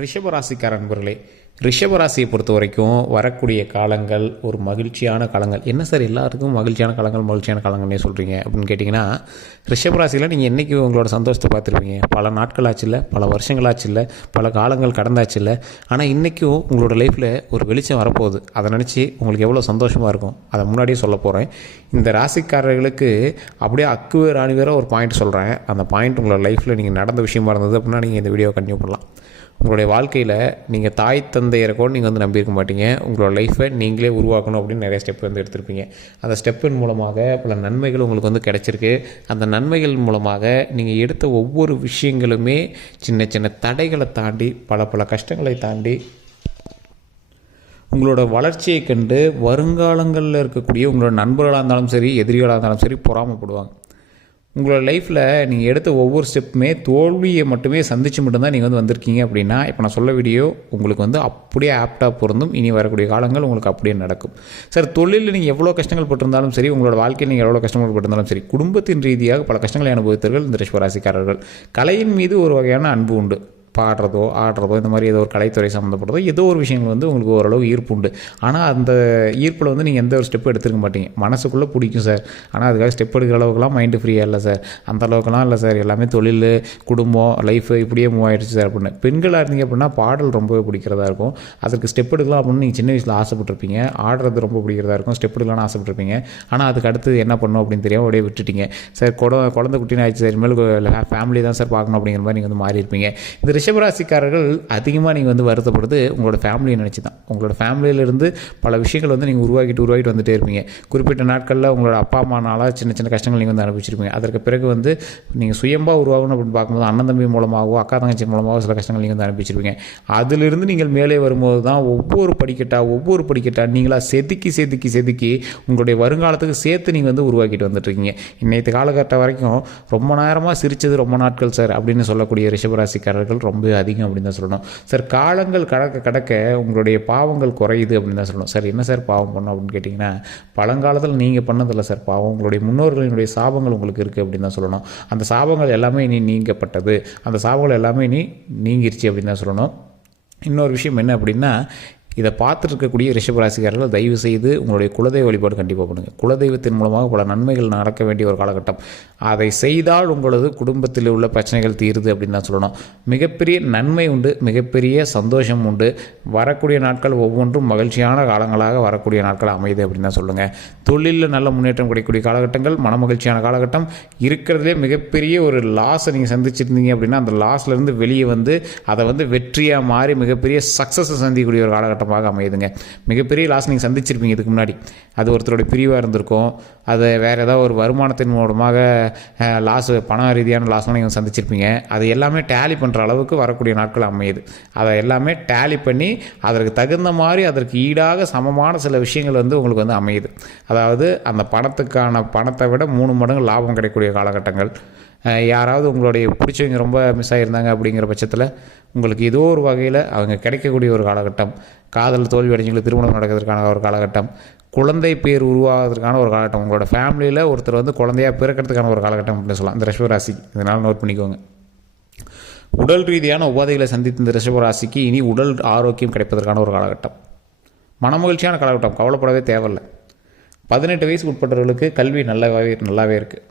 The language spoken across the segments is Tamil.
ரிஷபராசிக்கார நண்பர்களே, ரிஷபராசியை பொறுத்த வரைக்கும் வரக்கூடிய காலங்கள் ஒரு மகிழ்ச்சியான காலங்கள். என்ன சார் எல்லாத்துக்கும் மகிழ்ச்சியான காலங்கள்னே சொல்கிறீங்க அப்படின்னு கேட்டிங்கன்னா, ரிஷபராசியில் நீங்கள் என்றைக்கு உங்களோட சந்தோஷத்தை பார்த்துருப்பீங்க? பல நாட்கள் ஆச்சு இல்லை, பல வருஷங்கள் ஆச்சு இல்லை, பல காலங்கள் கடந்தாச்சு இல்லை. ஆனால் இன்றைக்கும் உங்களோட லைஃப்பில் ஒரு வெளிச்சம் வரப்போகுது. அதை நினச்சி உங்களுக்கு எவ்வளோ சந்தோஷமாக இருக்கும் அதை முன்னாடியே சொல்ல போகிறேன். இந்த ராசிக்காரர்களுக்கு அப்படியே அக்குவேர் ஆணிவேராக ஒரு பாயிண்ட் சொல்கிறேன். அந்த பாயிண்ட் உங்களோட லைஃப்பில் நீங்கள் நடந்த விஷயமா இருந்தது அப்படின்னா நீங்கள் இந்த வீடியோ கண்டினியூ பண்ணலாம். உங்களுடைய வாழ்க்கையில் நீங்கள் தாய் தந்தையரை கூட நீங்கள் வந்து நம்பியிருக்க மாட்டீங்க. உங்களோட லைஃப்பை நீங்களே உருவாக்கணும் அப்படின்னு நிறைய ஸ்டெப் வந்து எடுத்திருப்பீங்க. அந்த ஸ்டெப்பின் மூலமாக பல நன்மைகள் உங்களுக்கு வந்து கிடச்சிருக்கு. அந்த நன்மைகள் மூலமாக நீங்கள் எடுத்த ஒவ்வொரு விஷயங்களுமே சின்ன சின்ன தடைகளை தாண்டி பல கஷ்டங்களை தாண்டி உங்களோட வளர்ச்சியை கண்டு வருங்காலங்களில் இருக்கக்கூடிய உங்களோட நண்பர்களாக இருந்தாலும் சரி, எதிரிகளாக இருந்தாலும் சரி பொறாமைப்படுவாங்க. உங்களோட லைஃப்பில் நீங்கள் எடுத்த ஒவ்வொரு ஸ்டெப்புமே தோல்வியை மட்டுமே சந்தித்து மட்டும்தான் நீங்கள் வந்து வந்திருக்கீங்க அப்படின்னா, இப்போ நான் சொல்ல வீடியோ உங்களுக்கு வந்து அப்படியே ஆப்டாக பொருந்தும். இனி வரக்கூடிய காலங்கள் உங்களுக்கு அப்படியே நடக்கும். சார், தொழிலில் நீங்கள் எவ்வளோ கஷ்டங்கள் பட்டிருந்தாலும் சரி, உங்களோட வாழ்க்கையில் நீங்கள் எவ்வளோ கஷ்டங்கள் பட்டிருந்தாலும் சரி, குடும்பத்தின் ரீதியாக பல கஷ்டங்களை அனுபவித்தவர்கள் இந்த ரிஷபராசிக்காரர்கள். கலையின் மீது ஒரு வகையான அன்பு உண்டு. பாடுறதோ ஆடுறதோ இந்த மாதிரி ஏதோ ஒரு கலைத்துறை சம்மந்தப்பட்டதோ ஏதோ ஒரு விஷயங்கள் வந்து உங்களுக்கு ஓரளவு ஈர்ப்பு உண்டு. ஆனால் அந்த ஈர்ப்பில் வந்து நீங்கள் எந்த ஒரு ஸ்டெப்பு எடுத்துருக்க மாட்டீங்க. மனசுக்குள்ளே பிடிக்கும் சார், ஆனால் அதுக்காக ஸ்டெப் எடுக்கிற அளவுக்குலாம் மைண்டு ஃப்ரீயாக இல்லை சார், அந்த அளவுக்குலாம் இல்லை சார், எல்லாமே தொழில் குடும்பம் லைஃபு இப்படியே மூவ் ஆகிடுச்சு சார் அப்படின்னு. பெண்களாக இருந்தீங்க அப்படின்னா பாடல் ரொம்பவே பிடிக்கிறதா இருக்கும். அதற்கு ஸ்டெப் எடுக்கலாம் அப்படின்னு நீங்கள் சின்ன வயசில் ஆசைப்பட்டிருப்பீங்க. ஆடுறது ரொம்ப பிடிக்கிறதா இருக்கும், ஸ்டெப் எடுக்கலாம்னு ஆசைப்பட்டிருப்பீங்க. ஆனால் அதுக்கு அடுத்து என்ன பண்ணணும் அப்படின்னு தெரியாமல் அப்படியே விட்டுட்டீங்க. சார், குழந்தை குட்டின்னு ஆயிடுச்சு சார், இனிமேல் ஃபேமிலி தான் சார் பார்க்கணும் அப்படிங்கிற மாதிரி நீங்கள் வந்து மாறி இருப்பீங்க. இந்த ரிஷபராசிக்காரர்கள் அதிகமாக நீங்கள் வந்து வருத்தப்படுறது உங்களோட ஃபேமிலியை நினச்சி தான். உங்களோட ஃபேமிலியிலேருந்து பல விஷயங்கள் வந்து நீங்கள் உருவாக்கிட்டு வந்துகிட்டே இருப்பீங்க. குறிப்பிட்ட நாட்களில் உங்களோட அப்பா அம்மானால சின்ன கஷ்டங்கள் நீங்கள் வந்து அனுபவிச்சிருப்பீங்க. அதற்கு பிறகு வந்து நீங்கள் சுயமாக உருவாகணும் அப்படின்னு பார்க்கும்போது அண்ணன் தம்பி மூலமாகவோ அக்கா தங்கச்சி மூலமாகவோ சில கஷ்டங்கள் நீங்கள் வந்து அனுபவிச்சிருப்பீங்க. அதிலிருந்து நீங்கள் மேலே வரும்போது தான் ஒவ்வொரு படிக்கட்டாக நீங்களாக செதுக்கி உங்களுடைய வருங்காலத்துக்கு சேர்த்து நீங்கள் வந்து உருவாக்கிட்டு வந்துட்டுருக்கீங்க. இன்றைய காலகட்டம் வரைக்கும் ரொம்ப நேரமாக சிரித்தது ரொம்ப நாட்கள் சார் அப்படின்னு சொல்லக்கூடிய ரிஷபராசிக்காரர்கள் ரொம்ப அதிகம் அப்படின்னு தான் சொல்லணும். சார், காலங்கள் கடக்க உங்களுடைய பாவங்கள் குறையுது அப்படின்னு தான் சொல்லணும். சார், என்ன சார் பாவம் பண்ணோம் அப்படின்னு கேட்டிங்கன்னா, பழங்காலத்தில் நீங்கள் பண்ணதில்லை சார் பாவம், உங்களுடைய முன்னோர்களினுடைய சாபங்கள் உங்களுக்கு இருக்குது அப்படின்னு தான் சொல்லணும். அந்த சாபங்கள் எல்லாமே இனி நீங்கப்பட்டது, அந்த சாபங்கள் எல்லாமே இனி நீங்கிருச்சு அப்படின்னு தான் சொல்லணும். இன்னொரு விஷயம் என்ன அப்படின்னா, இதை பார்த்துட்டு இருக்கக்கூடிய ரிஷபராசிக்காரர்கள் தயவு செய்து உங்களுடைய குலதெய்வ வழிபாடு கண்டிப்பாக பண்ணுங்கள். குலதெய்வத்தின் மூலமாக பல நன்மைகள் நடக்க வேண்டிய ஒரு காலகட்டம். அதை செய்தால் உங்களது குடும்பத்தில் உள்ள பிரச்சனைகள் தீருது அப்படின்னு தான் சொல்லணும். மிகப்பெரிய நன்மை உண்டு, மிகப்பெரிய சந்தோஷம் உண்டு. வரக்கூடிய நாட்கள் ஒவ்வொன்றும் மகிழ்ச்சியான காலங்களாக வரக்கூடிய நாட்கள் அமையுது அப்படின்னு தான் சொல்லுங்கள். தொழிலில் நல்ல முன்னேற்றம் கிடைக்கக்கூடிய காலகட்டங்கள், மனமகிழ்ச்சியான காலகட்டம். இருக்கிறதுலே மிகப்பெரிய ஒரு லாஸை நீங்கள் சந்திச்சிருந்தீங்க அப்படின்னா அந்த லாஸ்லேருந்து வெளியே வந்து அதை வந்து வெற்றியாக மாறி மிகப்பெரிய சக்ஸஸை சந்திக்கக்கூடிய ஒரு காலகட்டம் அமையுதுங்க. மிகப்பெரிய லாஸ் நீங்கள் சந்திச்சிருப்பீங்க இதுக்கு முன்னாடி. அது ஒருத்தருடைய பிரிவாக இருந்திருக்கும், அது வேறு ஏதாவது ஒரு வருமானத்தின் மூலமாக லாஸ், பண ரீதியான லாஸ்லாம் நீங்கள் சந்திச்சிருப்பீங்க. அது எல்லாமே டேலி பண்ணுற அளவுக்கு வரக்கூடிய நாட்கள் அமையுது. அதை எல்லாமே டேலி பண்ணி அதற்கு தகுந்த மாதிரி அதற்கு ஈடாக சமமான சில விஷயங்கள் வந்து உங்களுக்கு வந்து அமையுது. அதாவது அந்த பணத்தை விட 3 மடங்கு லாபம் கிடைக்கக்கூடிய காலகட்டங்கள். யாராவது உங்களுடைய பிடிச்சவங்க ரொம்ப மிஸ் ஆகியிருந்தாங்க அப்படிங்கிற பட்சத்தில் உங்களுக்கு ஏதோ ஒரு வகையில் அவங்க கிடைக்கக்கூடிய ஒரு காலகட்டம். காதல் தோல்வி அடைஞ்சவங்களுக்கு திருமணம் நடக்கிறதுக்கான ஒரு காலகட்டம். குழந்தை பேர் உருவாகிறதுக்கான ஒரு காலகட்டம். உங்களோட ஃபேமிலியில் ஒருத்தர் வந்து குழந்தையாக பிறக்கிறதுக்கான ஒரு காலகட்டம் அப்படின்னு சொல்லலாம் இந்த ரிஷபராசி. இதனால் நோட் பண்ணிக்கோங்க. உடல் ரீதியான உபாதைகளை சந்தித்த இந்த ரிஷபராசிக்கு இனி உடல் ஆரோக்கியம் கிடைப்பதற்கான ஒரு காலகட்டம். மனமகிழ்ச்சியான காலகட்டம், கவலைப்படவே தேவையில்லை. 18 வயசுக்கு உட்பட்டவர்களுக்கு கல்வி நல்லாவே இருக்குது.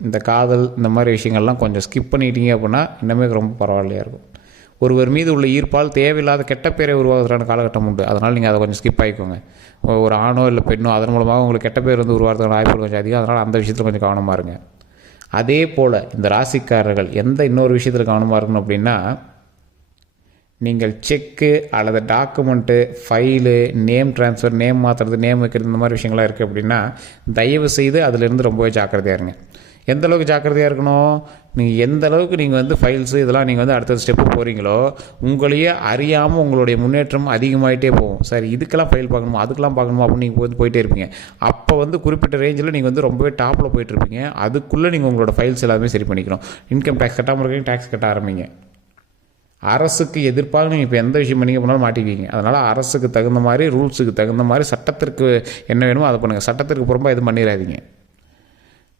இந்த காதல் இந்த மாதிரி விஷயங்கள்லாம் கொஞ்சம் ஸ்கிப் பண்ணிட்டீங்க அப்படின்னா இன்னமே ரொம்ப பரவாயில்லையாக இருக்கும். ஒருவர் மீது உள்ள ஈர்ப்பால் தேவையில்லாத கெட்ட பேரை உருவாக்குறதுக்கான காலகட்டம் உண்டு. அதனால் நீங்கள் அதை கொஞ்சம் ஸ்கிப் ஆகிக்கோங்க. ஒரு ஆணோ இல்லை பெண்ணோ அதன் மூலமாக உங்களுக்கு கெட்ட பேர் வந்து உருவாகிறதுக்கான வாய்ப்புகள் கொஞ்சம் அதிகம். அதனால் அந்த விஷயத்தில் கொஞ்சம் கவனமாக இருங்க. அதே போல் இந்த ராசிக்காரர்கள் இன்னொரு விஷயத்தில் கவனமாக இருக்கணும் அப்படின்னா, நீங்கள் செக்கு அல்லது document, file, name transfer, name மாற்றுறது, நேம் வைக்கிறது இந்த மாதிரி விஷயங்கள்லாம் இருக்குது அப்படின்னா தயவு செய்து அதிலிருந்து ரொம்பவே ஜாக்கிரதையாக இருங்க. எந்த அளவுக்கு ஜாக்கிரதையாக இருக்கணும், நீங்கள் எந்த அளவுக்கு நீங்கள் வந்து ஃபைல்ஸு இதெல்லாம் நீங்கள் வந்து அடுத்த ஸ்டெப்பு போகிறீங்களோ உங்களையே அறியாமல் உங்களுடைய முன்னேற்றம் அதிகமாகிட்டே போகும். சார், இதுக்கெல்லாம் ஃபைல் பார்க்கணுமா அதுக்கெல்லாம் பார்க்கணுமா அப்படின்னு நீங்கள் போயிட்டே இருப்பீங்க. அப்போ வந்து குறிப்பிட்ட ரேஞ்சில் நீங்கள் வந்து ரொம்பவே டாப்பில் போயிட்டுருப்பீங்க. அதுக்குள்ளே நீங்கள் உங்களோட ஃபைல்ஸ் எல்லாமே சரி பண்ணிக்கணும். இன்கம் டேக்ஸ் கட்டாமல் இருக்கீங்க, டேக்ஸ் கட்ட ஆரம்பிங்க. அரசுக்கு எதிர்ப்பாக நீங்கள் இப்போ எந்த விஷயம் பண்ணிங்க போனாலும் மாட்டிக்குவீங்க. அதனால் அரசுக்கு தகுந்த மாதிரி, ரூல்ஸுக்கு தகுந்த மாதிரி, சட்டத்திற்கு என்ன வேணுமோ அதை பண்ணுங்கள். சட்டத்திற்கு புறம்பாக எதுவும் பண்ணிடாதீங்க.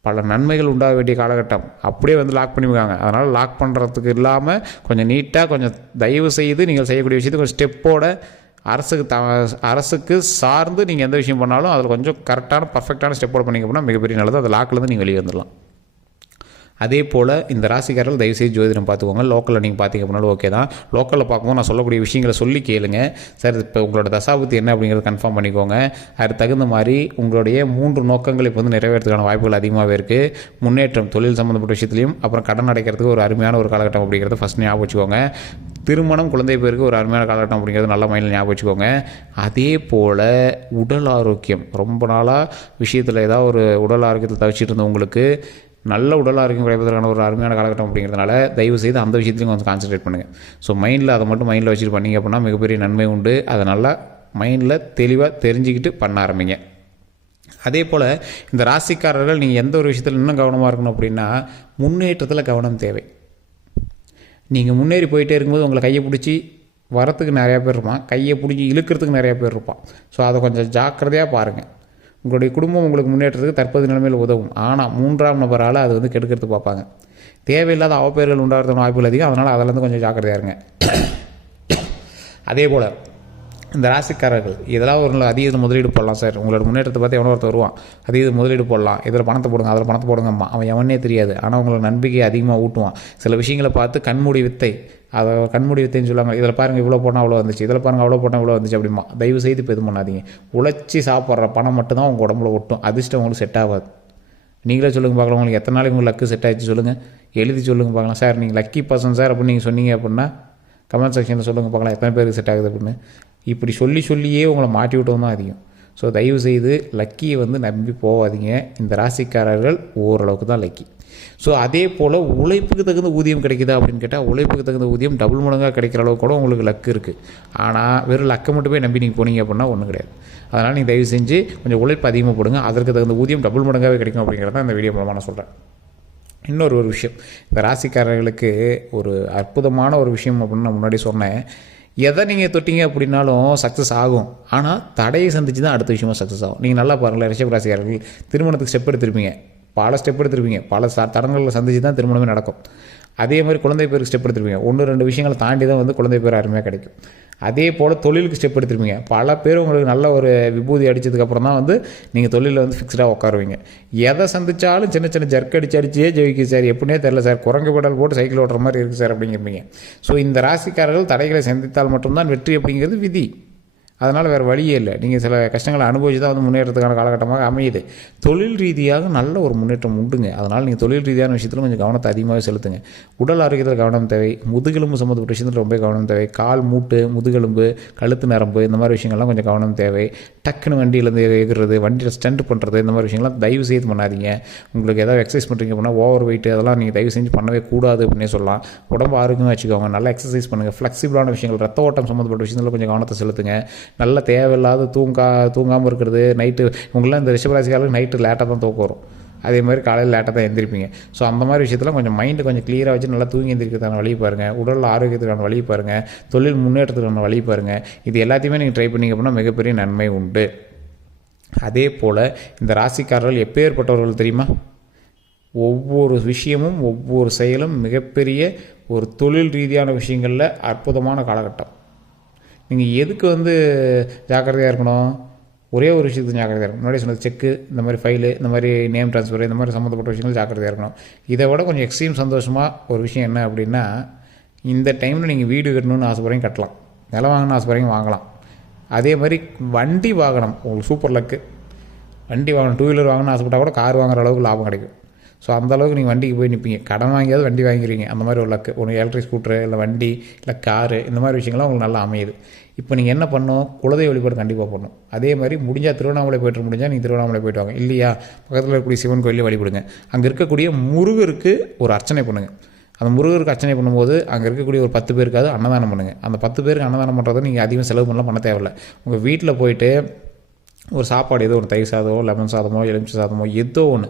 பல நன்மைகள் உண்டாக வேண்டிய காலகட்டம். அப்படியே வந்து லாக் பண்ணிவிடுவாங்க. அதனால் லாக் பண்ணுறதுக்கு இல்லாமல் கொஞ்சம் நீட்டாக கொஞ்சம் தயவு செய்து நீங்கள் செய்யக்கூடிய விஷயத்துக்கு கொஞ்சம் ஸ்டெப்போட அரசுக்கு சார்ந்து நீங்கள் எந்த விஷயம் பண்ணாலும் அதில் கொஞ்சம் கரெக்டான பர்ஃபெக்டான ஸ்டெப்போட பண்ணிங்க அப்படின்னா மிகப்பெரிய நல்லது. அந்த லாக்லேருந்து நீங்கள் வெளியே வந்துடலாம். அதே போல் இந்த ராசிக்காரர்கள் தயவுசெய்து ஜோதிடம் பார்த்துக்கோங்க. லோக்கலில் நீங்கள் பார்த்தீங்க அப்படின்னாலும் ஓகே தான். லோக்கலில் பார்க்கும்போது நான் சொல்லக்கூடிய விஷயங்களை சொல்லி கேளுங்க. சார் இப்போ உங்களோட தசாபுத்தி என்ன அப்படிங்கிறத கன்ஃபார்ம் பண்ணிக்கோங்க. அதுக்கு தகுந்த மாதிரி உங்களுடைய 3 நோக்கங்கள் இப்போ வந்து நிறைவேறதுக்கான வாய்ப்புகள் அதிகமாகவே இருக்குது. முன்னேற்றம், தொழில் சம்மந்தப்பட்ட விஷயத்துலையும், அப்புறம் கடன் அடைக்கிறதுக்கு ஒரு அருமையான ஒரு காலகட்டம் அப்படிங்கிறத ஃபஸ்ட் ஞாபகம் வச்சுக்கோங்க. திருமணம், குழந்தை பேருக்கு ஒரு அருமையான காலகட்டம் அப்படிங்கிறது நல்ல மைண்டில் ஞாபகம் வச்சுக்கோங்க. அதே போல் உடல் ஆரோக்கியம், ரொம்ப நாளாக விஷயத்தில் ஏதாவது ஒரு உடல் ஆரோக்கியத்தை தவிச்சிட்டு இருந்தவங்களுக்கு நல்ல உடல் ஆரோக்கியம் கிடைப்பதற்கான ஒரு அருமையான காலகட்டம் அப்படிங்கிறதுனால தயவு செய்து அந்த விஷயத்துலையும் கொஞ்சம் கான்சன்ட்ரேட் பண்ணுங்கள். ஸோ மைண்டில் அதை மட்டும் மைண்டில் வச்சுட்டு பண்ணிங்க அப்படின்னா மிகப்பெரிய நன்மை உண்டு. அதை நல்லா மைண்டில் தெளிவாக தெரிஞ்சுக்கிட்டு பண்ண ஆரம்பிங்க. அதே போல் இந்த ராசிக்காரர்கள் நீங்கள் எந்த ஒரு விஷயத்தில் இன்னும் கவனமாக இருக்கணும் அப்படின்னா முன்னேற்றத்தில் கவனம் தேவை. நீங்கள் முன்னேறி போயிட்டே இருக்கும்போது உங்களை கையை பிடிச்சி வரத்துக்கு நிறையா பேர் இருப்பான், கையை பிடிச்சி இழுக்கிறதுக்கு நிறையா பேர் இருப்பான். ஸோ அதை கொஞ்சம் ஜாக்கிரதையாக பாருங்கள். உங்களுடைய குடும்பம் உங்களுக்கு முன்னேற்றத்துக்கு தற்போது நிலைமையில் உதவும். ஆனால் 3ஆம் நபரால் அது வந்து கெடுக்கிறதுக்கு பார்ப்பாங்க. தேவையில்லாத அவப்பெயர்கள் உண்டாகிறதுக்கு வாய்ப்புகள் அதிகம். அதனால் அதிலேருந்து கொஞ்சம் ஜாக்கிரதையாக இருங்க. அதே போல் இந்த ராசிக்காரர்கள் இதெல்லாம் ஒரு அதிக முதலீடு போடலாம் சார், உங்களோட முன்னேற்றத்தை பார்த்து எவனோ ஒருத்தர் வருவான், அதிக முதலீடு போடலாம், இதில் பணத்தை போடுங்க, அதில் பணத்தை போடுங்கம்மா, அவன் எவனே தெரியாது. ஆனால் உங்களுக்கு நம்பிக்கை அதிகமாக ஊட்டுவான். சில விஷயங்களை பார்த்து கண்மூடி வித்தை, அதை கண்மூடி வித்தைன்னு சொல்லுவாங்க. இதில் பாருங்கள் இவ்வளோ போனால் அவ்வளோ வந்துச்சு, இதில் பாருங்கள் அவ்வளோ போனால் இவ்வளோ வந்துச்சு அப்படிமா. தயவு செய்து இப்போ இது பண்ணாதீங்க. உழைச்சி சாப்பிட்ற பணம் மட்டும்தான் உங்கள் உடம்புல ஒட்டும். அதிர்ஷ்டம் உங்களுக்கு செட் ஆகாது. நீங்களே சொல்லுங்கள் பார்க்கலாம், உங்களுக்கு எத்தனை நாளைக்கு உங்களுக்கு லக்கு செட் ஆகிடுச்சு சொல்லுங்கள், எழுதி சொல்லுங்கள் பார்க்கலாம். சார் நீங்கள் லக்கி பர்சன் சார் அப்படின்னு நீங்கள் சொன்னீங்க அப்படின்னா கமெண்ட் செக்ஷனில் சொல்லுங்கள் பார்க்கலாம் எத்தனை பேருக்கு செட் ஆகுது அப்படின்னு. இப்படி சொல்லியே உங்களை மாட்டி விட்டவும் தான் அதிகம். ஸோ தயவுசெய்து லக்கியை வந்து நம்பி போகாதீங்க. இந்த ராசிக்காரர்கள் ஓரளவுக்கு தான் லக்கி. ஸோ அதே போல் உழைப்புக்கு தகுந்த ஊதியம் கிடைக்குதா அப்படின்னு கேட்டால் உழைப்புக்கு தகுந்த ஊதியம் டபுள் மடங்காக கிடைக்கிற அளவுக்கு கூட உங்களுக்கு லக்கு இருக்குது. ஆனால் வெறும் லக்கை மட்டுமே நம்பி நீங்கள் போனீங்க அப்படின்னா ஒன்றும் கிடையாது. அதனால் நீங்கள் தயவு செஞ்சு கொஞ்சம் உழைப்பு அதிகமாக போடுங்க, அதற்கு தகுந்த ஊதியம் டபுள் மடங்காகவே கிடைக்கும் அப்படிங்கிறத இந்த வீடியோ மூலமாக நான் சொல்கிறேன். இன்னொரு விஷயம், இந்த ராசிக்காரர்களுக்கு ஒரு அற்புதமான ஒரு விஷயம் அப்படின்னு நான் முன்னாடி சொன்னேன். எதை நீங்கள் தொட்டிங்க அப்படின்னாலும் சக்ஸஸ் ஆகும். ஆனால் தடையை சந்திச்சு தான் அடுத்த விஷயமாக சக்ஸஸ் ஆகும். நீங்கள் நல்லா பாருங்களேன், ரிஷப ராசிக்காரர்கள் திருமணத்துக்கு ஸ்டெப் எடுத்திருப்பீங்க, பல ஸ்டெப் எடுத்திருப்பீங்க, பல தடங்களில் சந்திச்சு தான் திருமணமே நடக்கும். அதே மாதிரி குழந்தை பேருக்கு ஸ்டெப் எடுத்திருப்பீங்க, 1-2 விஷயங்களை தாண்டி தான் வந்து குழந்தை பேர் அருமையாக கிடைக்கும். அதே போல் தொழிலுக்கு ஸ்டெப் எடுத்துருப்பீங்க, பல பேர் உங்களுக்கு நல்ல ஒரு விபூதி அடித்ததுக்கப்புறம் தான் வந்து நீங்கள் தொழிலில் வந்து ஃபிக்ஸ்டாக உட்காருவீங்க. எதை சந்தித்தாலும் சின்ன சின்ன ஜர்க் அடிச்சே ஜெயிக்கும் சார், எப்படினே தெரில சார், குரங்கு பெடல் போட்டு சைக்கிள் ஓட்டுற மாதிரி இருக்குது சார் அப்படிங்கிறீங்க. ஸோ இந்த ராசிக்காரர்கள் தடைகளை சந்தித்தால் மட்டும்தான் வெற்றி அப்படிங்கிறது விதி. அதனால் வேறு வழியே இல்லை. நீங்கள் சில கஷ்டங்களை அனுபவிச்சு தான் வந்து முன்னேற்றத்துக்கான காலகட்டமாக அமையுது. தொழில் ரீதியாக நல்ல ஒரு முன்னேற்றம் உண்டுங்க. அதனால் நீங்கள் தொழில் ரீதியான விஷயத்தில் கொஞ்சம் கவனத்தை அதிகமாகவே செலுத்துங்க. உடல் ஆரோக்கியத்தில் கவனம் தேவை. முதுகெலும்பு சம்மந்தப்பட்ட விஷயத்தில் ரொம்ப கவனம் தேவை. கால் மூட்டு, முதுகெலும்பு, கழுத்து நரம்பு, இந்த மாதிரி விஷயங்கள்லாம் கொஞ்சம் கவனம் தேவை. டக்குன்னு வண்டியிலேருந்து எகிறது, வண்டியில் ஸ்டண்ட் பண்ணுறது, இந்த மாதிரி விஷயங்கள்லாம் தயவு செய்து பண்ணாதீங்க. உங்களுக்கு ஏதாவது எக்ஸசைஸ் பண்ணுறீங்க அப்படின்னா ஓவர் வெயிட் அதெல்லாம் நீங்கள் தயவு செஞ்சு பண்ணவே கூடாது அப்படின்னே சொல்லலாம். உடம்பு ஆரோக்கியமாக வச்சுக்கோங்க, நல்லா எக்ஸசைஸ் பண்ணுங்கள். ஃப்ளெக்சிபிளான விஷயங்கள், ரத்த ஓட்டம் சம்மந்தப்பட்ட விஷயத்தில் கொஞ்சம் கவனத்தை செலுத்துங்க. நல்ல தேவையில்லாத தூங்காமல் இருக்கிறது. நைட்டு உங்களாம் இந்த ரிஷபராசிக்காரர்களுக்கு நைட்டு லேட்டாக தான் தூக்கம் வரும், அதே மாதிரி காலையில் லேட்டாக தான் எந்திரிப்பீங்க. ஸோ அந்த மாதிரி விஷயத்தில் கொஞ்சம் மைண்டு கொஞ்சம் கிளியராக வச்சு நல்லா தூங்கி எந்திரிக்கிறதுக்கான வழி பாருங்கள். உடல் ஆரோக்கியத்துக்கான வழி பாருங்கள். தொழில் முன்னேற்றத்துக்கான வழி பாருங்கள். இது எல்லாத்தையுமே நீங்கள் ட்ரை பண்ணிங்க அப்படின்னா மிகப்பெரிய நன்மை உண்டு. அதே போல் இந்த ராசிக்காரர்கள் எப்பேற்பட்டவர்கள் தெரியுமா? ஒவ்வொரு விஷயமும் ஒவ்வொரு செயலும் மிகப்பெரிய ஒரு தொழில் ரீதியான விஷயங்களில் அற்புதமான காலகட்டம். நீங்கள் எதுக்கு வந்து ஜாக்கிரதையாக இருக்கணும்? ஒரே ஒரு விஷயத்துக்கு ஜாக்கிரதையாக இருக்கணும். முன்னாடி சொன்னது செக்கு, இந்த மாதிரி ஃபைலு, இந்த மாதிரி நேம் ட்ரான்ஸ்ஃபர், இந்த மாதிரி சம்மந்தப்பட்ட விஷயங்கள் ஜாக்கிரதையாக இருக்கணும். இதை விட கொஞ்சம் எக்ஸ்ட்ரீம் சந்தோஷமாக ஒரு விஷயம் என்ன அப்படின்னா, இந்த டைமில் நீங்கள் வீடு கட்டணும்னு ஆசைப்படுறீங்க கட்டலாம், நிலம் வாங்கணும்னு ஆசைப்படுறீங்க வாங்கலாம். அதே மாதிரி வண்டி வாகனம் உங்களுக்கு சூப்பர் லக்கு. வண்டி வாங்கணும், 2 வீலர் வாங்கணும்னு ஆசைப்பட்டால் கூட கார் வாங்குற அளவுக்கு லாபம் கிடைக்கும். ஸோ அந்தளவுக்கு நீங்கள் வண்டிக்கு போய் நிற்பீங்க. கடன் வாங்கியாவது வண்டி வாங்கிக்கிறீங்க, அந்த மாதிரி ஒரு லக்கு. ஒன்று எலக்ட்ரிக் ஸ்கூட்ரு, இல்லை வண்டி, இல்லை காரு, இந்த மாதிரி விஷயங்கள்லாம் உங்களுக்கு நல்லா அமையுது. இப்போ நீங்கள் என்ன பண்ணணும்? குலதெய்வ வழிபாடு கண்டிப்பாக பண்ணணும். அதே மாதிரி முடிஞ்சால் திருவண்ணாமலை போய்ட்டு முடிஞ்சால் நீங்கள் திருவண்ணாமலை போய்ட்டு வாங்க. இல்லையா பக்கத்தில் இருக்கக்கூடிய சிவன் கோயிலே வழிபடுங்க. அங்கே இருக்கக்கூடிய முருகருக்கு ஒரு அர்ச்சனை பண்ணுங்கள். அந்த முருகருக்கு அர்ச்சனை பண்ணும்போது அங்கே இருக்கக்கூடிய ஒரு 10 பேருக்காவது அன்னதானம் பண்ணுங்கள். அந்த 10 பேருக்கு அன்னதானம் பண்ணுறது நீங்கள் அதிகம் செலவு பண்ண தேவையில்லை. உங்கள் வீட்டில் போய்ட்டு ஒரு சாப்பாடு ஏதோ ஒன்று, தயிர் சாதமோ, லெமன் சாதமோ, எலுமிச்சை சாதமோ, ஏதோ ஒன்று,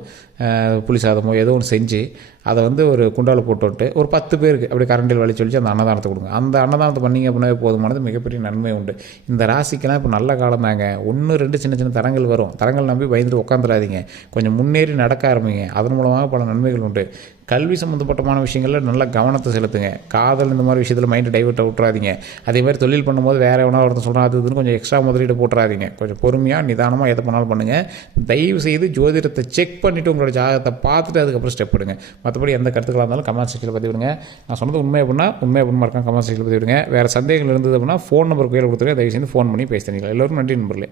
புளி சாதமோ, ஏதோ ஒன்று செஞ்சு அதை வந்து ஒரு குண்டாவில் போட்டு ஒரு 10 பேருக்கு அப்படி கரண்டில் வலிச்சு வலிச்சு அந்த அன்னதானத்தை கொடுங்க. அந்த அன்னதானத்தை பண்ணிங்க அப்படின்னா போதுமானது, மிகப்பெரிய நன்மை உண்டு. இந்த ராசிக்கெல்லாம் இப்போ நல்ல காலம் தாங்க. 1 2 சின்ன சின்ன தரங்கள் வரும். தரங்கள் நம்பி பயந்துட்டு உட்காந்துடாதீங்க. கொஞ்சம் முன்னேறி நடக்க ஆரம்பிங்க. அதன் மூலமாக பல நன்மைகள் உண்டு. கல்வி சம்மந்தப்பட்டமான விஷயங்களில் நல்ல கவனத்தை செலுத்துங்க. காதல் இந்த மாதிரி விஷயத்தில் மைண்டு டைவர்ட்டை விட்றாதீங்க. அதே மாதிரி தொழில் பண்ணும்போது வேறு எவனா ஒருத்தர் சொல்கிறான் அது இதுன்னு கொஞ்சம் எக்ஸ்ட்ரா முதலீடு போட்டுறாதீங்க. கொஞ்சம் பொறுமையாக நிதானமாக எதை பண்ணாலும் பண்ணுங்கள். தயவு செய்து ஜோதிடத்தை செக் பண்ணிவிட்டு உங்களோட ஜாதகத்தை பார்த்துட்டு அதுக்கப்புறம் ஸ்டெப் எடுங்க. மற்றபடி எந்த கருத்துக்களாக இருந்தாலும் கமெண்ட் செக்ஷனில் பதிவிடுங்க. நான் சொன்னது உண்மை அப்படின்னா இருக்கான் கமெண்ட் செக்ஷனில் பதிவிடுங்க. வேறு சந்தேகங்கள் இருந்தது அப்படின்னா ஃபோன் நம்பர் கையில் கொடுத்துருங்க. தயவு செய்து ஃபோன் பண்ணி பேசுகிறீங்களா. எல்லோரும் நன்றி நண்பர்களே.